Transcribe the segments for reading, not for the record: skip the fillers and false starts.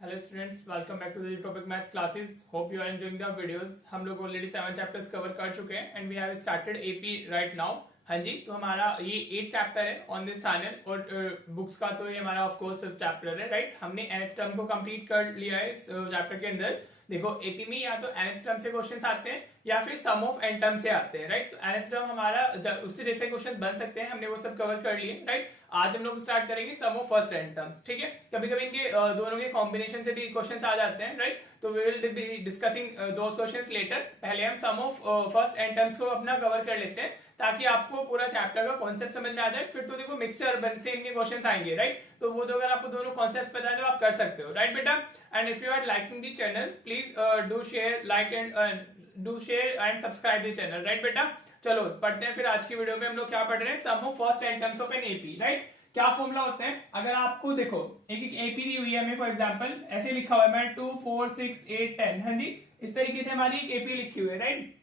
Hello students, welcome back to the topic maths classes. Hope you are enjoying the videos. हम लोग already 7 chapters cover कर चुके हैं and we have started AP right now. हाँ जी, तो हमारा ये 8 चैप्टर है ऑन दिस चैनल और बुक्स का तो ये हमारा ऑफ कोर्स 5th चैप्टर है राइट। हमने nth टर्म को कंप्लीट कर लिया है इस चैप्टर के अंदर। देखो एपी में या तो nth टर्म से क्वेश्चंस आते हैं या फिर सम ऑफ n टर्म से आते हैं राइट। तो nth टर्म हमारा उससे जैसे क्वेश्चन बन सकते हैं, हमने वो सब कवर कर लिए राइट। आज हम लोग स्टार्ट करेंगे सम ऑफ फर्स्ट n टर्म्स, ठीक है। कभी कभी इनके दोनों के कॉम्बिनेशन से भी क्वेश्चंस आ जाते हैं राइट। तो we will be discussing those questions later. पहले हम sum of first n terms को अपना कवर कर लेते हैं ताकि आपको पूरा चैप्टर का कॉन्सेप्ट समझ में आ जाए। फिर तो देखो मिक्सचर बन से इनके क्वेश्चंस आएंगे राइट। तो वो तो अगर आपको दोनों कॉन्सेप्ट पता है तो आप कर सकते हो राइट बेटा। And if you are liking the channel please do share like and subscribe the channel right बेटा। चलो पढ़ते हैं फिर आज की वीडियो में हम लोग क्या पढ़ रहे हैं, sum of first n terms of an AP right. क्या फॉर्मूला होता है, अगर आपको देखो एक एक एपी दी हुई है हमें, फॉर एग्जांपल ऐसे लिखा हुआ है मैं 2 4 6 8 10। हाँ जी, इस तरीके से हमारी एक एपी लिखी हुई है राइट।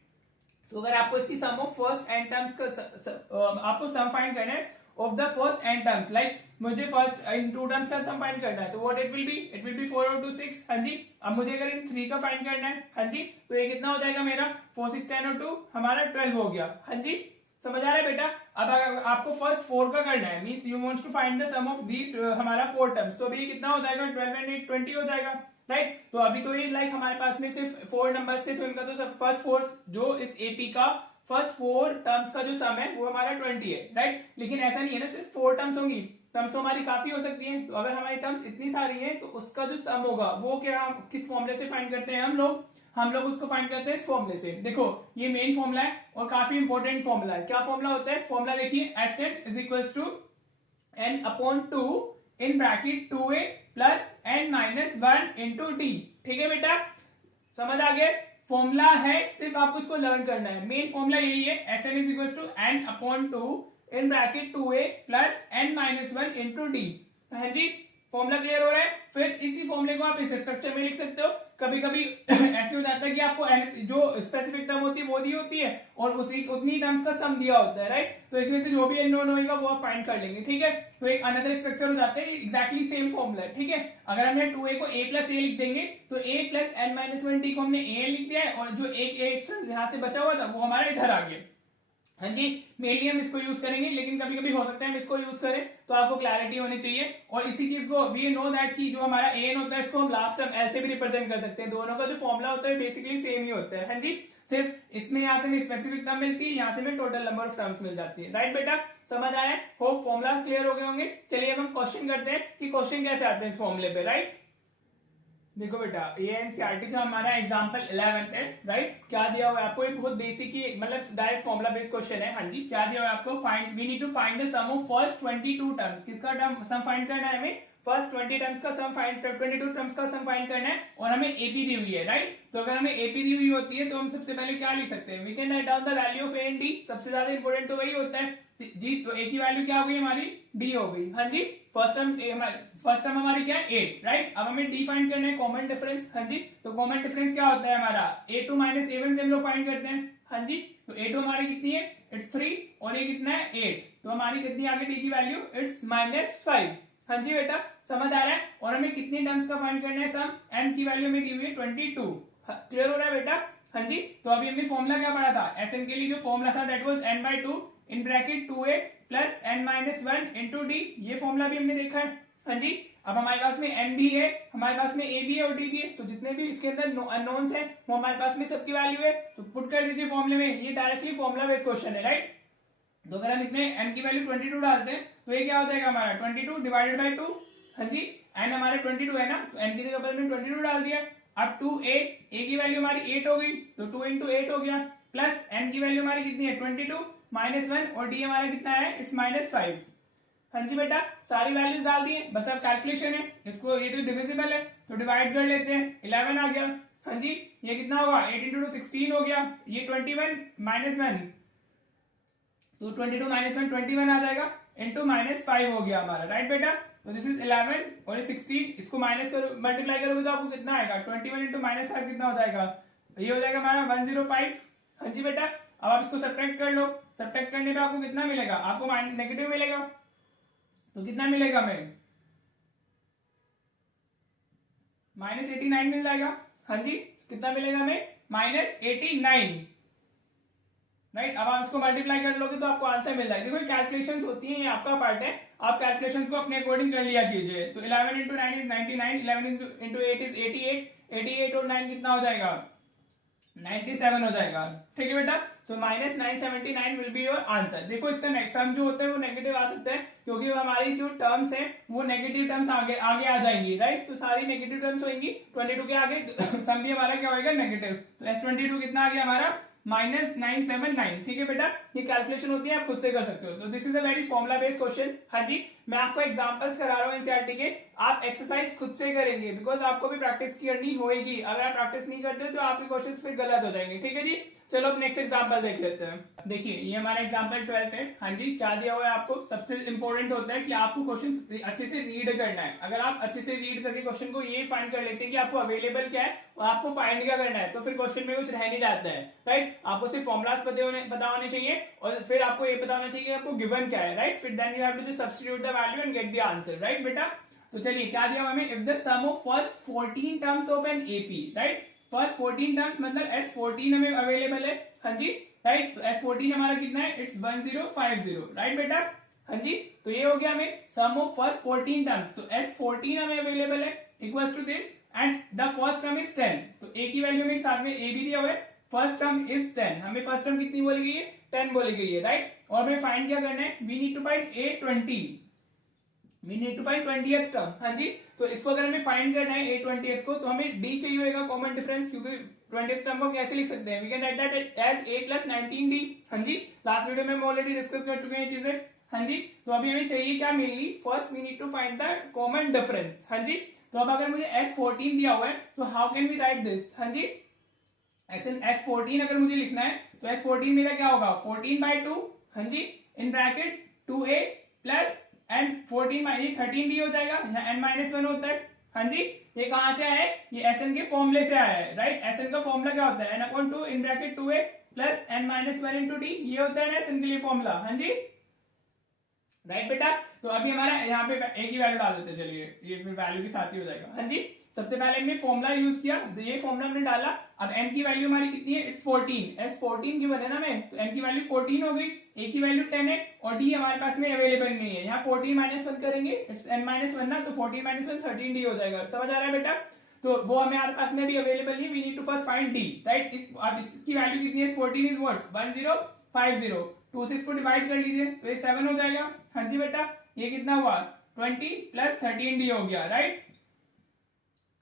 तो अगर आपको इसकी सम ऑफ फर्स्ट n टर्म्स का आपको सम फाइंड करना है of the first n terms, like मुझे फर्स्ट इन 2 टर्म्स का सम फाइंड करना है तो व्हाट इट विल बी 4 और 2 6। हाँ जी, अब मुझे अगर इन 3 का फाइंड करना है, हाँ जी, तो ये कितना हो जाएगा मेरा 4 6 10 और 2 हमारा 12 हो गया। हाँ जी, समझ आ रहा है बेटा। अब अगर आपको फर्स्ट 4 का करना है, means you wants to find the sum of these हमारा 4 टर्म्स, तो अभी कितना हो जाएगा 12 एंड 8 20 हो जाएगा राइट। तो अभी तो ये लाइक हमारे पास में सिर्फ 4 नंबर्स थे, तो इनका तो सब फर्स्ट 4 जो इस एपी का फर्स्ट 4 टर्म्स का जो सम है वो हमारा 20 है राइट। लेकिन ऐसा नहीं है ना सिर्फ 4 टर्म्स होंगी, टर्म्स तो हमारी काफी हो सकती हैं। तो अगर हमारी टर्म्स इतनी सारी हैं तो उसका जो सम होगा वो क्या हम किस फॉर्मूले से फाइंड करते हैं, हम लोग उसको फाइंड करते हैं इस फॉर्मूले से। देखो ये मेन फॉर्मूला है और काफी इंपॉर्टेंट फॉर्मूला है। क्या फॉर्मूला होता है, फॉर्मूला देखिए SN is equals to n upon 2 in bracket 2a plus n minus 1 into D. ठीक है बेटा, समझ आ गया। फॉर्मूला है, सिर्फ आपको इसको लर्न करना है। मेन फॉर्मूला यही है, SN is equals to n upon 2 in bracket 2a plus n minus 1 into D. हाँ जी, फॉर्मूला क्लियर हो रहा है। फिर इसी फॉर्मूले को आप इस स्ट्रक्चर में लिख सकते हो। कभी कभी ऐसे हो जाता है कि आपको जो स्पेसिफिक टर्म होती है वो दी होती है और उतनी टर्म्स का सम दिया होता है राइट। तो इसमें से जो भी अननोन होगा वो आप फाइंड कर लेंगे, ठीक है। तो एक अनदर स्ट्रक्चर हो जाता है, एग्जैक्टली सेम फॉर्मूला है, ठीक है। अगर हमने 2a को a प्लस ए लिख देंगे तो a plus n minus 1t को हमने a लिख दिया है और जो एक एक्स्ट्रा यहाँ से बचा हुआ था वो हमारा इधर आ गया। हाँ जी, मेनली हम इसको यूज करेंगे, लेकिन कभी कभी हो सकता है हम इसको यूज करें, तो आपको क्लैरिटी होनी चाहिए। और इसी चीज को वी नो दैट कि जो हमारा एन होता है इसको हम लास्ट टर्म एल से भी रिप्रेजेंट कर सकते हैं। दोनों का जो फॉर्मूला होता है बेसिकली सेम ही होता है। हाँ जी, सिर्फ इसमें यहाँ से हमें स्पेसिफिक टर्म मिलती है, यहाँ से हमें टोटल नंबर ऑफ टर्म्स मिल जाती है राइट बेटा। समझ आया, होप फॉर्मूला क्लियर हो गए होंगे। चलिए अब हम क्वेश्चन करते हैं कि क्वेश्चन कैसे आते हैं इस फॉर्मूले पे राइट। देखो बेटा, ये एनसीईआरटी का हमारा एग्जांपल 11 है राइट। क्या दिया हुआ है आपको, एक बहुत बेसिक ही मतलब डायरेक्ट फॉर्मूला बेस्ड क्वेश्चन है। हाँ जी, क्या दिया हुआ है आपको, find we need to find the sum of first 22 terms. किसका टर्म सम फाइंड करना है हमें, फर्स्ट 20 टर्म्स का सम फाइंड 22 टर्म्स का सम फाइंड करना है और हमें एपी दी हुई है राइट। तो अगर हमें एपी दी हुई होती है तो हम सबसे पहले क्या लिख सकते हैं, we can write down the value of A and D. सबसे ज्यादा इंपॉर्टेंट तो वही होता है जी। तो ए की वैल्यू क्या हो गई हमारी, डी हो गई। हाँ जी, फर्स्ट टर्म हमारी क्या है 8 राइट। अब हमें डी फाइंड करना है कॉमन डिफरेंस। हाँ जी, तो कॉमन डिफरेंस क्या होता है हमारा, a2 माइनस a1 से हम लोग फाइंड करते हैं। हाँ जी, तो a2 हमारी कितनी है, इट्स 3 और ये कितना है 8, तो हमारी कितनी आ गई डी की वैल्यू, इट्स -5। हाँ जी बेटा, समझ आ रहा है। और हमें कितनी टर्म्स का फाइंड करना है सम, n की वैल्यू हमें दी हुई है 22। क्लियर हो रहा है बेटा। हाँ जी, तो अभी हमने फॉर्मूला क्या पढ़ा था, एसएन के लिए जो फॉर्मूला था that was n/2 in bracket 2a plus n minus 1 into D. ये फॉर्मूला भी हमने देखा है। हाँ जी, अब हमारे पास में n भी है, हमारे पास में a भी है और d भी है, तो जितने भी इसके अंदर अननोन्स हैं वो हमारे पास में सबकी वैल्यू है, तो पुट कर दीजिए फॉर्मूले में। ये डायरेक्टली फॉर्मूला बेस्ड क्वेश्चन है राइट। तो अगर हम इसमें n की वैल्यू 22 डालते हैं तो ये क्या हो जाएगा हमारा 22 डिवाइडेड बाई 2। हाँ जी, n हमारे 22 है ना, तो n की जगह पर हमने 22 डाल दिया। अब 2a की वैल्यू हमारी 8 हो गई, तो 2 इंटू 8 हो गया, प्लस n की वैल्यू हमारी कितनी है 22 माइनस 1 और d हमारा कितना है, इट्स -5। हाँ जी बेटा, सारी वैल्यूज डाल दिए, बस अब कैलकुलेशन है। इसको ये तो डिविजिबल है तो डिवाइड कर लेते हैं, 11 आ गया। हाँ जी, ये कितना होगा 8 इंटू 2 16 हो गया, ये 21 माइनस 1 तो 22 माइनस 1 21 आ जाएगा, इंटू -5 हो गया हमारा राइट बेटा। तो दिस इज 11 और ये 16, इसको माइनस करो मल्टीप्लाई करोगे तो आपको कितना आएगा 21 इंटू -5 कितना हो जाएगा, ये हो जाएगा हमारा 105। हाँ जी बेटा, अब आप इसको सब्ट्रैक्ट कर लो, सब्ट्रैक्ट करने पे आपको कितना मिलेगा, आपको नेगेटिव मिलेगा, तो कितना मिलेगा हमें -89 मिल जाएगा। हाँ जी, कितना मिलेगा हमें? -89, राइट। अब आप इसको मल्टीप्लाई कर लोगे तो आपको आंसर मिल जाएगा। देखो कैलकुलेशंस होती है, ये आपका पार्ट है, आप कैलकुलेशंस को अपने अकॉर्डिंग कर लिया कीजिए। तो 11 इंटू 9 इज 99, 11 इंटू 8 इज 88, 88 और 9 कितना हो जाएगा? 97 हो जाएगा। ठीक है बेटा, तो -979 विल बी योर आंसर। देखो इसका नेक्स्ट सम जो होता है वो नेगेटिव आ सकता है, क्योंकि हमारी जो टर्म्स है वो नेगेटिव टर्म्स आगे आगे आ जाएंगी, राइट। तो सारी नेगेटिव टर्म्स होंगी 22 के आगे, सम भी हमारा क्या होगा? नेगेटिव। तो S22 कितना आ गया हमारा? -979। ठीक है बेटा, ये कैलकुलेशन होती है, आप खुद से कर सकते हो। तो this is a very formula based question. हाँ जी, मैं आपको एग्जांपल्स करा रहा हूँ एनसीईआरटी के, आप एक्सरसाइज खुद से करेंगे, बिकॉज आपको भी प्रैक्टिस करनी होगी। अगर आप प्रैक्टिस नहीं करते तो आपके क्वेश्चन फिर गलत हो जाएंगे। ठीक है जी, चलो अब नेक्स्ट एग्जांपल देख लेते हैं। देखिए ये हमारा एग्जांपल 12th है। हाँ जी, क्या दिया हुआ है आपको? सबसे इंपॉर्टेंट होता है कि आपको क्वेश्चन अच्छे से रीड करना है। अगर आप अच्छे से रीड करके क्वेश्चन को ये फाइंड कर लेते हैं कि आपको अवेलेबल क्या है और आपको फाइंड क्या करना है, तो फिर क्वेश्चन में कुछ रह नहीं जाता है, राइट। आपको सिर्फ फॉर्मुलाज पता होने चाहिए और फिर आपको ये पता होना चाहिए कि आपको गिवन क्या है, राइट। फिर then you have to just substitute the value and get the answer, right बेटा। तो चलिए क्या दिया हुआ हमें? If the sum of first 14 terms of an AP, right. First 14 terms मतलब S14 हमें अवेलेबल है। हाँ जी, राइट। तो S14 हमारा कितना है? इट्स 1050, राइट बेटा। हाँ जी, तो ये हो गया हमें सम ऑफ फर्स्ट 14 टर्म्स। तो S14 हमें अवेलेबल है equals to this and the first term is 10। तो a की वैल्यू में साथ में a भी दिया हुआ है, फर्स्ट टर्म इज 10। हमें फर्स्ट टर्म कितनी बोली गई है? 10 बोली गई है, राइट। और हमें फाइंड क्या करना है? We need to find A20, we need to find 20th term. हाँ जी, तो इसको अगर हमें फाइंड करना है A20th को, तो हमें D चाहिए होगा कॉमन डिफरेंस, क्योंकि 20th टर्म को कैसे लिख सकते हैं? We can write that as A plus 19D। हाँ जी, लास्ट वीडियो में हम ऑलरेडी डिस्कस कर चुके हैं ये चीजें। हाँ जी, तो अभी हमें चाहिए क्या mainly? First we need to find the common difference. हाँ जी, तो अब अगर मुझे S14 दिया हुआ है तो how can we write this? हाँ जी, S14 अगर मुझे लिखना है तो S14 मेरा क्या होगा? 14/2, हाँ जी, in bracket 2A plus and 14 ये 13D हो जाएगा, यहाँ n-1 होता है। हाँ जी, ये कहां से आया है? ये SN के फॉर्मूले से आया है, राइट। SN का फॉर्मूला क्या होता है? n/2 इन bracket 2A plus n-1 into D, ये होता है ना SN के लिए फॉर्मूला। हाँ जी, राइट बेटा। तो अभी हमारा यहाँ पे A की वैल्यू डाल देते हैं, चलिए ये फिर वैल्यू के साथ ही हो जाएगा। हाँ जी, सबसे पहले हमने फॉर्मूला यूज किया, तो ये फॉर्मूला हमने डाला। अब n की वैल्यू हमारी कितनी है? इट्स 14, S14 की बने ना में, तो n की वैल्यू 14 हो गई, a की वैल्यू 10 है और d हमारे पास में अवेलेबल नहीं है। यहाँ 14-1 करेंगे, इट्स n-1 ना, तो 14-1 13D हो जाएगा। समझ आ रहा है बेटा? तो वो हमारे पास में भी अवेलेबल नहीं, we need to first find d, right. अब इसकी वैल्यू कितनी है? 14 इज व्हाट? 1050, 2 से इसको डिवाइड कर लीजिए तो ये 7 हो जाएगा। हाँ जी बेटा, ये कितना हुआ? 20 प्लस 13D हो गया, राइट।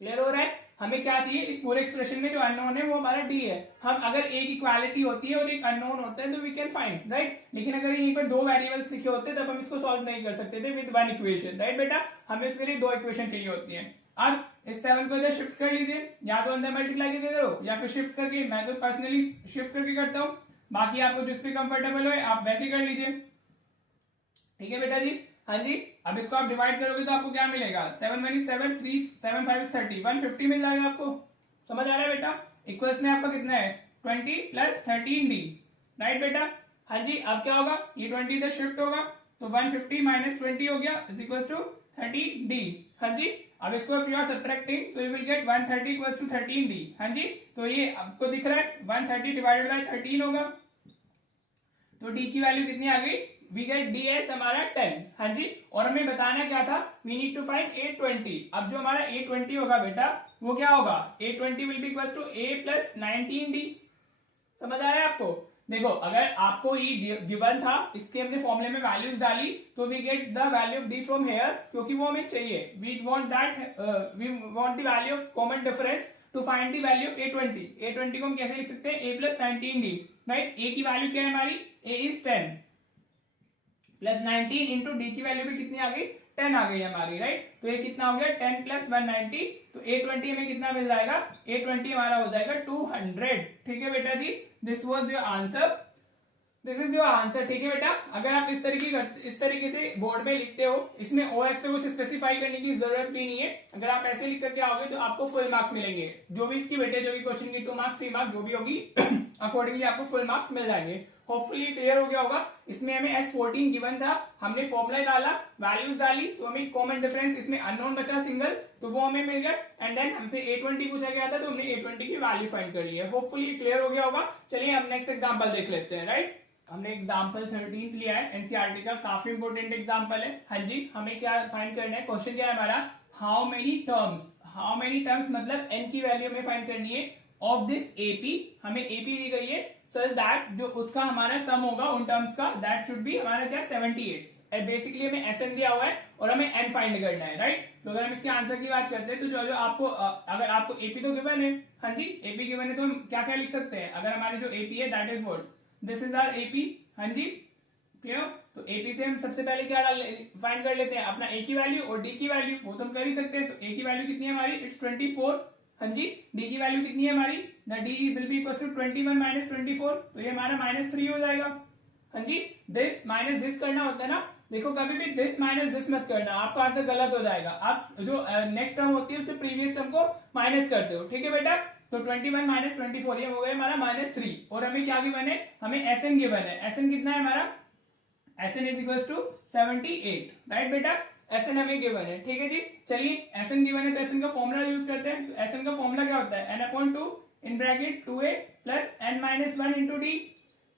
क्लियर हो रहा है? हमें क्या चाहिए इस पूरे एक्सप्रेशन में? जो अननोन है वो हमारा डी है। हम अगर एक इक्वालिटी होती है और एक अननोन होता है तो वी कैन फाइंड, राइट। लेकिन अगर यहीं पर दो वेरिएबल्स लिखे होते तब हम इसको सॉल्व नहीं कर सकते थे विद वन इक्वेशन, राइट बेटा। हमें इसके लिए दो इक्वेशन चाहिए होती है। अब इस 7 को इधर शिफ्ट कर लीजिए, या तो अंदर मल्टीप्लाई करके करो या फिर शिफ्ट करके, मैं तो पर्सनली शिफ्ट करके करता हूँ, बाकी आपको जिस पे कंफर्टेबल हो आप वैसे कर लीजिए। ठीक है बेटा जी। हाँ जी, अब इसको आप डिवाइड करोगे तो आपको क्या मिलेगा? 7 1 7, 3 7 5 30, 150 मिल जाएगा आपको। समझ आ रहा है बेटा? इक्वल्स में आपका कितना है? 20 प्लस 13D, राइट बेटा। हाँ जी, अब क्या होगा? ये 20 इधर शिफ्ट होगा तो 150 माइनस 20 हो गया इज इक्वल्स टू 30D। हाँ जी, अब इसको इफ यू आर सब्ट्रैक्टिंग तो you will get 130 equals to 13D। हाँ जी, तो ये आपको दिख रहा है 130 डिवाइडेड बाय 13 होगा, तो D की वैल्यू कितनी आ गई? वी गेट डी एस हमारा 10। हाँ जी, और हमें बताना क्या था? We need to find A20। अब जो हमारा A20 होगा बेटा वो क्या होगा? A20 will be equals to A plus 19D। समझ आ रहा है आपको? देखो अगर आपको ये गिवन था, इसके हमने फॉर्मूले में वैल्यूज डाली तो we get the value of D from here, क्योंकि वो हमें चाहिए। We want the value of common difference to find the value of A20। A20 को हम कैसे लिख सकते हैं? A plus 19D, right. A की वैल्यू क्या है हमारी? A is 10 plus 19 into D की वैल्यू भी कितनी आ गई? 10 आ गई हमारी, राइट। तो ये कितना हो गया? 10 प्लस 190, तो A20 हमें कितना मिल जाएगा? A20 हमारा हो जाएगा 200। ठीक है बेटा जी, this was your answer, this is your answer. ठीक है बेटा, अगर आप इस तरीके से बोर्ड में लिखते हो, इसमें OX पे कुछ स्पेसिफाई करने की जरूरत भी नहीं है। अगर आप ऐसे लिख करके आओगे तो आपको फुल मार्क्स मिलेंगे। जो भी इसकी वेटेज होगी क्वेश्चन की 2 मार्क्स 3 मार्क्स जो भी होगी अकॉर्डिंगली आपको फुल मार्क्स मिल जाएंगे। होपफुली क्लियर हो गया होगा। इसमें हमें S14 गिवन था, हमने फॉर्मूला डाला, वैल्यूज डाली, तो हमें कॉमन डिफरेंस इसमें अननोन बचा सिंगल, तो वो हमें मिल गया। एंड देन हमसे A20 पूछा गया था, तो हमने A20 की वैल्यू फाइंड कर ली है। होपफुली क्लियर हो गया होगा। चलिए हम नेक्स्ट एग्जांपल देख लेते हैं। राइट, हमने एग्जांपल 13 लिया है, एनसीईआरटी का काफी इंपोर्टेंट एग्जांपल है। हाँ जी, हमें क्या फाइंड करना है, क्वेश्चन क्या है हमारा, हाउ मेनी टर्म्स मतलब n की वैल्यू हमें फाइंड करनी है ऑफ दिस AP, हमें AP दी गई है, सच दैट जो उसका हमारा सम होगा उन टर्म्स का, दैट शुड बी हमारा क्या 78। बेसिकली हमें SN दिया हुआ है और हमें n फाइंड करना है। राइट, तो अगर हम इसके आंसर की बात करते हैं तो जो आपको अगर आपको AP तो गिवन है, हाँ जी AP गिवन है, तो हम क्या क्या लिख सकते हैं, अगर हमारी जो AP है that is what, this is our AP। हाँ जी क्लियर, तो AP से हम सबसे पहले क्या फाइंड कर लेते हैं, अपना A की वैल्यू और D की वैल्यू, वो तो हम कर ही सकते हैं। तो A की वैल्यू कितनी है हमारी, इट्स 24। हाँ जी, D की वैल्यू कितनी है हमारी, the D will be equal to 21 minus 24, तो ये हमारा -3 हो जाएगा। हाँ जी, दिस माइनस दिस करना होता है ना, देखो कभी भी दिस माइनस दिस मत करना, आपका आंसर गलत हो जाएगा। आप जो नेक्स्ट टर्म होती है उससे प्रीवियस टर्म को माइनस करते हो, ठीक है बेटा। तो 21 माइनस 24 ये हो गया हमारा -3, और हमें क्या गिवन है, हमें SN गिवन है। SN कितना है हमारा, SN is equal to 78। Right बेटा, SN हमें गिवन है, ठीक है जी। चलिए SN गिवन है तो SN का फॉर्मूला यूज करते हैं। तो SN का फॉर्मूला क्या होता है, n/2 इन bracket 2a plus n-1 into D.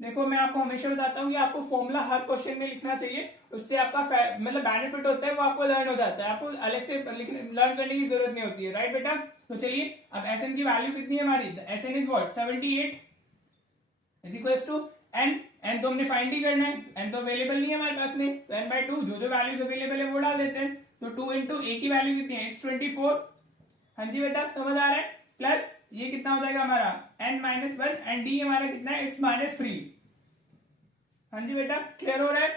देखो मैं आपको हमेशा बताता हूँ कि आपको फॉर्मूला हर क्वेश्चन में लिखना चाहिए, उससे आपका मतलब बेनिफिट होता है, वो आपको लर्न हो जाता है, आपको अलग से लर्न करने की जरूरत नहीं होती है। राइट बेटा, तो चलिए अब SN की वैल्यू कितनी है हमारी, SN is what 78 is equal to n तो हमने फाइंड ही करना है, n तो अवेलेबल नहीं है हमारे पास में, तो n/2 जो वैल्यूज अवेलेबल है वो डाल देते हैं। तो 2 इंटू A की वैल्यू कितनी है, इट्स 24। हाँ जी बेटा समझ आ रहा है, प्लस ये कितना हो जाएगा हमारा n-1 एंड D हमारा कितना है, इट्स -3। हाँ जी बेटा क्लियर हो रहा है,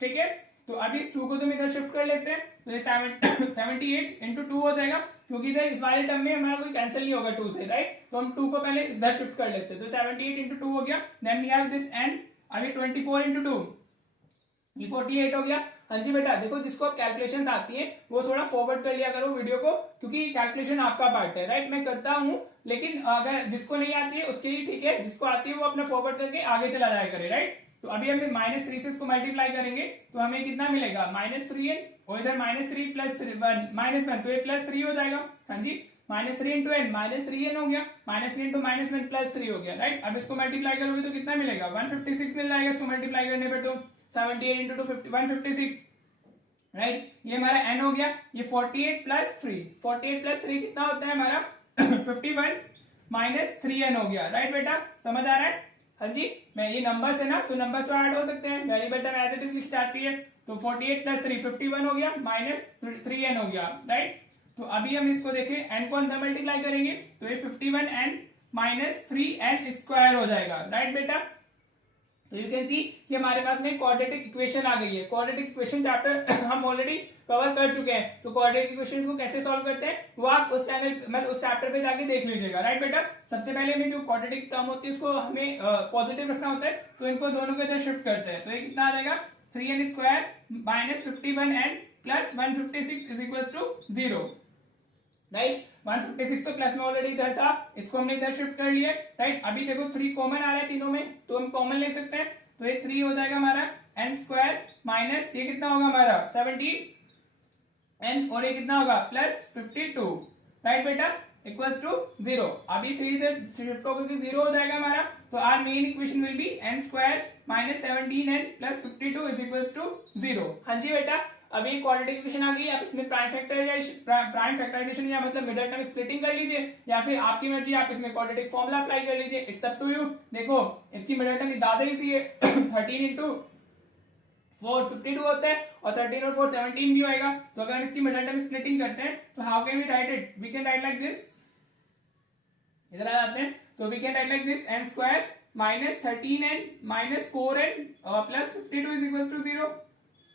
ठीक है। तो अभी इस 2 को तुम इधर शिफ्ट कर लेते हैं, तो ये 78 इंटू 2 हो जाएगा, क्योंकि इधर इस वाले टर्म में हमारा कोई कैंसिल नहीं होगा 2 से। राइट, तो हम 2 को पहले इधर शिफ्ट कर लेते हैं, तो 78 इंटू 2 हो गया, then we have this n, अभी 24 इंटू 2 ये 48 हो गया। हाँ जी बेटा, देखो जिसको अब कैलकुलेशन आती है वो थोड़ा फॉरवर्ड कर लिया करो वीडियो को, क्योंकि कैलकुलेशन आपका पार्ट है। राइट, मैं करता हूँ, लेकिन अगर जिसको नहीं आती है उसके लिए ठीक है, जिसको आती है वो अपना फॉरवर्ड करके आगे चला जाया करे। राइट, तो अभी हम -3 से इसको मल्टीप्लाई करेंगे तो हमें कितना मिलेगा, -3n, और इधर -3 प्लस -1, तो ये +3 हो जाएगा। हाँ जी, -3 इंटू n -3n हो गया, -3 इंटू -1 +3 हो गया। राइट, अब इसको मल्टीप्लाई करोगे तो कितना मिलेगा, 156 मिल जाएगा इसको मल्टीप्लाई करने पर, तो 78 इंटू 156। राइट, ये हमारा n हो गया, ये 48 प्लस 3 कितना होता है हमारा 51 -3n हो गया। राइट बेटा समझ आ रहा है। हाँ जी, मैं ये नंबर्स है ना, तो नंबर्स तो ऐड हो सकते हैं, वेरी बेटा एज इट इज लिख जाती है। तो 48 प्लस 3 51 हो गया, -3n हो गया। राइट, तो अभी हम इसको देखें, n को अंदर मल्टीप्लाई करेंगे तो ये 51n -3n स्क्वायर हो जाएगा। राइट बेटा, तो यू कैन सी कि हमारे पास में क्वाड्रेटिक इक्वेशन आ गई है। क्वाड्रेटिक इक्वेशन चैप्टर हम ऑलरेडी कवर कर चुके हैं, तो क्वाड्रेटिक इक्वेशन को कैसे सॉल्व करते हैं वो आप उस चैनल मतलब उस चैप्टर पे जाके देख लीजिएगा। राइट बेटा, सबसे पहले हमें जो क्वाड्रेटिक टर्म होती है उसको हमें पॉजिटिव रखना होता है, तो इनको दोनों को इधर शिफ्ट करते हैं, तो ये कितना आ जाएगा 3n square -51n plus 156 is equal to 0। Right, 156 तो प्लस में ऑलरेडी इधर था, इसको हमने इधर शिफ्ट कर लिया। राइट, अभी देखो 3 कॉमन आ रहा है तीनों में, तो हम कॉमन ले सकते हैं, तो ये 3 हो जाएगा हमारा n स्क्वायर माइनस ये कितना होगा हमारा 17n, और ये कितना होगा +52। राइट बेटा, इक्वल्स टू 0। अभी 3 इधर शिफ्ट होकर के 0 हो जाएगा हमारा, तो our main equation will be n square -17n + 52 is equals to 0। हाँ जी बेटा, अभी क्वाड्रेटिक इक्वेशन आ गई, आप इसमें प्राइम फैक्टराइजेशन या मतलब मिडिल टर्म स्प्लिटिंग कर लीजिए, या फिर आपकी मर्जी, आप इसमें क्वाड्रेटिक फॉर्मूला अप्लाई कर लीजिए, इट्स अप टू यू। देखो इसकी मिडिल टर्म ज्यादा इजी है 13 इंटू 4 52 होता है, और 13 और 4 17 भी होएगा। तो अगर हम इसकी मिडिल टर्म स्प्लिटिंग करते हैं तो how can we write it, we can write like this, इधर आ जाते हैं, तो we can write like this n square -13n -4n plus 52 is equal to 0।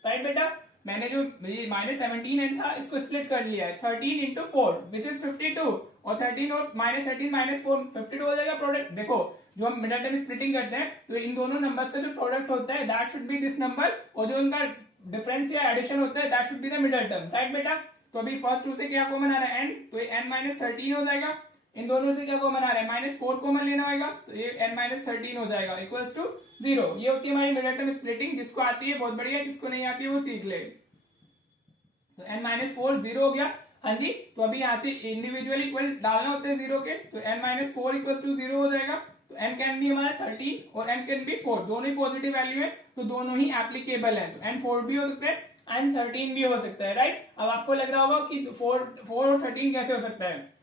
Right बेटा, मैंने जो ये -17n था इसको स्प्लिट कर लिया है, 13 इंटू 4 विच इज 52, और 13 और -13 -4 52 हो जाएगा प्रोडक्ट। देखो जो हम मिडिल टर्म स्प्लिटिंग करते हैं तो इन दोनों नंबर्स का जो प्रोडक्ट होता है that should be this number, और जो इनका डिफरेंस या एडिशन होता है that should be the middle term. Right बेटा, तो अभी फर्स्ट 2 से क्या कॉमन आ रहा है n, तो ये n -13 हो जाएगा, इन दोनों से क्या कॉमन आ रहा है, -4 कॉमन लेना होगा, तो ये n-13 हो जाएगा इक्वल्स टू 0। ये होती है हमारी मिडिल टर्म स्प्लिटिंग, जिसको आती है बहुत बढ़िया, जिसको नहीं आती है वो सीख ले। तो n-4 0 हो गया। हाँ जी, तो अभी यहाँ से इंडिविजुअली इक्वल डालना होते हैं 0 के, तो n-4 इक्वल्स टू 0 हो जाएगा। तो n कैन बी हमारा 13 और n कैन बी 4, दोनों ही पॉजिटिव वैल्यू है, तो दोनों ही एप्लीकेबल है। तो n4 भी हो सकता है, n13 भी हो सकता है, राइट। अब आपको लग रहा होगा कि 4 और 13 कैसे हो सकता है।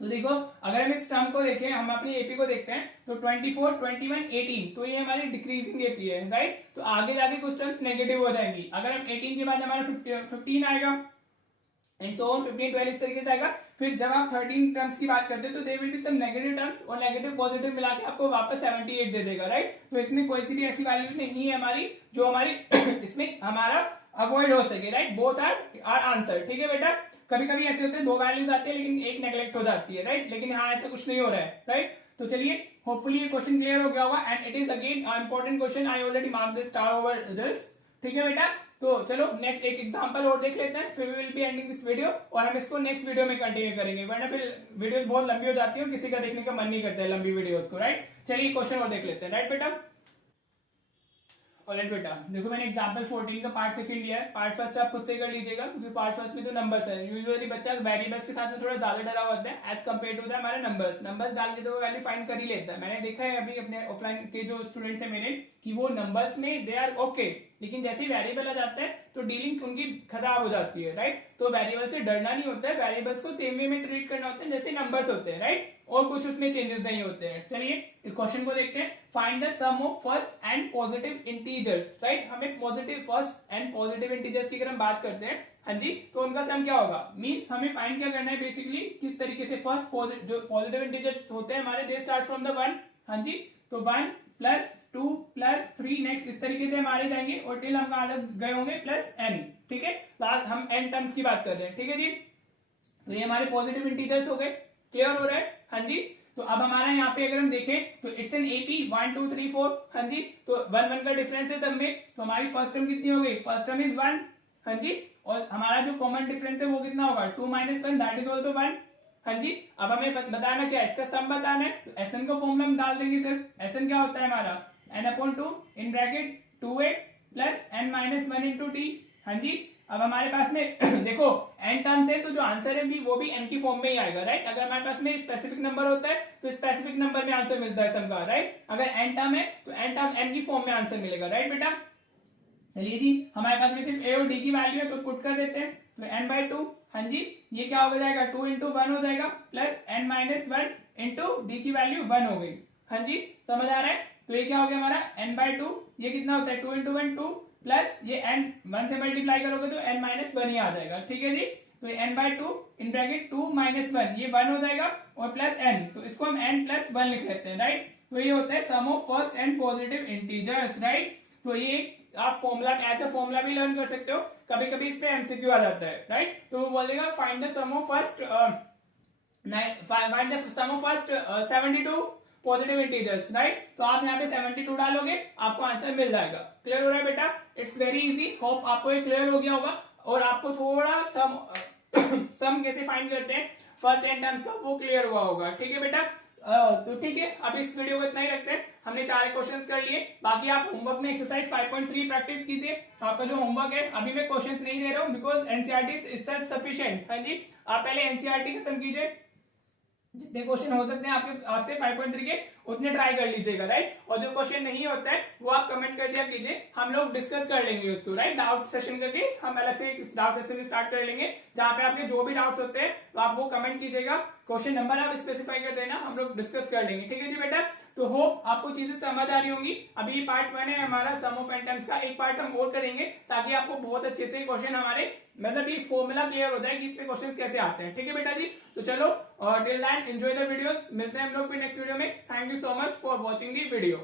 तो देखो, अगर हम इस टर्म को देखें, हम अपनी एपी को देखते हैं, तो 24, 21, 18, तो ये हमारी डिक्रीजिंग एपी है, राइट। तो आगे जाके कुछ टर्म्स नेगेटिव हो जाएंगी। अगर हम 18 के बाद हमारा 15 आएगा, एंड सो ऑन, 15, 12 इस तरीके से आएगा। फिर जब आप 13 टर्म्स की बात करते हैं, तो there will be some negative terms, और नेगेटिव पॉजिटिव मिला के आपको वापस 78 दे देगा, राइट। तो इसमें कोई सी भी ऐसी वैल्यू नहीं है हमारी जो हमारी इसमें हमारा अवॉइड हो सके, राइट। बोथ आर आंसर, ठीक है बेटा। कभी कभी ऐसे होते हैं, दो वैल्यूज आती है लेकिन एक नेग्लेक्ट हो जाती है, राइट। लेकिन हाँ, ऐसा कुछ नहीं हो रहा है, राइट। तो चलिए, होपफुली ये क्वेश्चन क्लियर हो गया होगा, and it is again important question, I already mark this star over this, ठीक है बेटा। तो चलो नेक्स्ट एक एग्जांपल और देख लेते हैं, फिर we will be ending this video, और हम इसको नेक्स्ट वीडियो में कंटिन्यू करेंगे, वरना फिर वीडियोस बहुत लंबी हो जाती है और किसी का देखने का मन नहीं करता है लंबी वीडियोस को, राइट। चलिए क्वेश्चन और देख लेते हैं, राइट बेटा। ऑलराइट बेटा, देखो मैंने एग्जांपल 14 का पार्ट सेकंड लिया है। पार्ट फर्स्ट आप खुद से कर लीजिएगा, क्योंकि पार्ट फर्स्ट में तो नंबर्स है। यूजुअली बच्चा वेरिएबल्स के साथ में थोड़ा ज्यादा डरा होता है एज कम्पेयर टू हमारे नंबर्स डाल के तो वैल्यू फाइंड कर ही लेता है। मैंने देखा है अभी अपने ऑफलाइन के जो स्टूडेंट्स है मेरे, कि वो नंबर्स में दे आर ओके, लेकिन जैसे ही वेरिएबल आ जाता है तो डीलिंग उनकी खराब हो जाती है, राइट। तो वेरिएबल से डरना नहीं होता है, वेरिएबल्स को सेम वे में ट्रीट करना होता है जैसे नंबर्स होते हैं, राइट। और कुछ उसमें चेंजेस नहीं होते हैं। चलिए इस क्वेश्चन को देखते हैं। Find the sum of first n positive integers, right. हमें positive first n positive integers की अगर हम बात करते हैं, हाँ जी, तो उनका सम क्या होगा। मींस हमें फाइंड क्या करना है बेसिकली, किस तरीके से फर्स्ट जो पॉजिटिव इंटीजर्स होते हैं हमारे, दे स्टार्ट फ्रॉम द 1, हाँ जी। तो 1 + 2 + 3, नेक्स्ट इस तरीके से हमारे जाएंगे, और टिल हम कहां गए होंगे +n, ठीक है। लास्ट हम n टर्म्स की बात कर रहे हैं, ठीक है जी। तो ये हमारे पॉजिटिव इंटीजर्स हो गए, क्लियर हो रहा है, हाँ जी। तो अब हमारा यहाँ पे अगर हम देखें तो इट्स एन एपी 1 2 3 4, हाँ जी। तो 1 1 का डिफरेंस है सब में, तो हमारी फर्स्ट टर्म कितनी हो गई, फर्स्ट टर्म इज 1, हाँ जी। और हमारा जो कॉमन डिफरेंस है वो कितना होगा, 2 - 1, दैट इज ऑल्सो 1, हाँ जी। अब हमें बताना क्या है, इसका सम बताना है। तो एसएन को फॉर्मूला में डाल देंगे सिर्फ। एसएन क्या होता है हमारा, n/2 इन ब्रैकेट 2a + n - 1 * t, हाँ जी। अब हमारे पास में देखो n टर्म्स है, तो जो आंसर है भी वो भी n की फॉर्म में ही आएगा, राइट। अगर हमारे पास में स्पेसिफिक नंबर होता है तो स्पेसिफिक नंबर में आंसर मिलता है सम का, राइट। अगर n टर्म है तो n टर्म n की फॉर्म में आंसर मिलेगा, राइट बेटा। चलिए जी, हमारे पास में सिर्फ a और d की वैल्यू है, तो पुट कर देते हैं। तो n/2, हाँ जी, ये क्या हो जाएगा, 2 × 1 हो जाएगा, + n - 1 × d की वैल्यू 1 हो गई, हाँ जी। समझ आ रहा है। तो ये क्या हो गया हमारा n/2, ये कितना होता है 2 × 1 2, प्लस ये n 1 से मल्टीप्लाई करोगे तो n - 1 ही आ जाएगा, ठीक है जी। तो ये n/2 इन ब्रैकेट 2 - 1, ये 1 हो जाएगा, और प्लस n, तो इसको हम n + 1 लिख लेते हैं, राइट। तो ये होता है sum of first n positive integers, right. तो ये आप फॉर्मूला ऐसा फॉर्मूला भी लर्न कर सकते हो, कभी कभी इस पे एमसीक्यू आ जाता है, राइट। तो वो बोलेगा find the sum of first 72 positive integers, right. तो आप यहाँ पे 72 डालोगे, आपको आंसर मिल जाएगा। क्लियर हो रहा है बेटा, इट्स वेरी इजी। होप आपको ये क्लियर हो गया होगा, और आपको थोड़ा सम कैसे फाइंड करते हैं फर्स्ट एंड टर्म्स का वो क्लियर हुआ होगा, ठीक है बेटा। तो ठीक है, अब इस वीडियो को इतना ही रखते हैं। हमने 4 क्वेश्चंस कर लिए, बाकी आप होमवर्क में एक्सरसाइज 5.3 प्रैक्टिस कीजिए। आपका जो होमवर्क है, अभी मैं क्वेश्चंस नहीं दे रहा हूँ because NCERT is self sufficient, हाँ जी। आप पहले एनसीईआरटी खत्म कीजिए, जितने क्वेश्चन हो सकते हैं आपसे 5.3 के उतने ट्राई कर लीजिएगा, राइट। और जो क्वेश्चन नहीं होता है वो आप कमेंट कर दिया कीजिए, हम लोग डिस्कस कर लेंगे उसको, राइट। डाउट सेशन करके हम अलग से एक डाउट सेशन स्टार्ट कर लेंगे, जहां पे आपके जो भी डाउट्स होते हैं तो आप वो कमेंट कीजिएगा, क्वेश्चन नंबर आप स्पेसिफाई कर देना, हम लोग डिस्कस कर लेंगे, ठीक है जी बेटा। तो होप आपको चीजें समझ आ रही होंगी। अभी पार्ट 1 है हमारा सम ऑफ एंड टर्म्स का, एक पार्ट हम और करेंगे ताकि आपको बहुत अच्छे से क्वेश्चन हमारे मतलब ये फॉर्मूला क्लियर हो जाए कि इस पे क्वेश्चंस कैसे आते हैं, ठीक है बेटा जी। तो चलो, till then enjoy the videos, मिलते हैं हम लोग फिर नेक्स्ट वीडियो में। Thank you so much for watching the video.